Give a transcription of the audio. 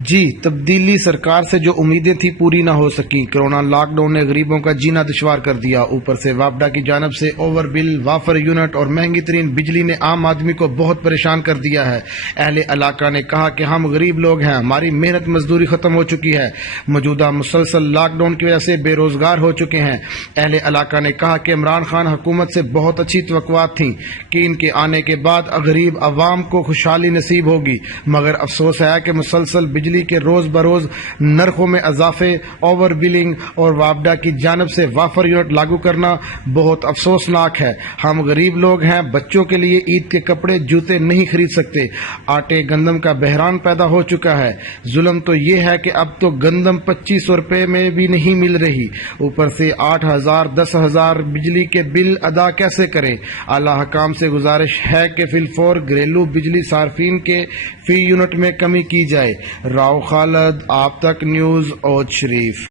جی تبدیلی سرکار سے جو امیدیں تھی پوری نہ ہو سکیں۔ کرونا لاک ڈاؤن نے غریبوں کا جینا دشوار کر دیا۔ اوپر سے وابڈا کی جانب سے اوور بل، وافر یونٹ اور مہنگی ترین بجلی نے عام آدمی کو بہت پریشان کر دیا ہے۔ اہل علاقہ نے کہا کہ ہم غریب لوگ ہیں، ہماری محنت مزدوری ختم ہو چکی ہے، موجودہ مسلسل لاک ڈاؤن کی وجہ سے بے روزگار ہو چکے ہیں۔ اہل علاقہ نے کہا کہ عمران خان حکومت سے بہت اچھی توقعات تھیں کہ ان کے آنے کے بعد غریب عوام کو خوشحالی نصیب ہوگی، مگر افسوس ہے کہ مسلسل بجلی کے روز بروز نرخوں میں اضافے، اوور بلنگ اور وابڈا کی جانب سے وافر یونٹ لاگو کرنا بہت افسوسناک ہے۔ ہم غریب لوگ ہیں، بچوں کے لیے عید کے کپڑے جوتے نہیں خرید سکتے، آٹے گندم کا بحران پیدا ہو چکا ہے۔ ظلم تو یہ ہے کہ اب تو گندم 2500 روپے میں بھی نہیں مل رہی، اوپر سے 8000 10,000 بجلی کے بل ادا کیسے کریں؟ اعلیٰ حکام سے گزارش ہے کہ فی الفور گھریلو بجلی صارفین کے فی یونٹ میں کمی کی جائے۔ راؤ خالد، آپ تک نیوز، اوج شریف۔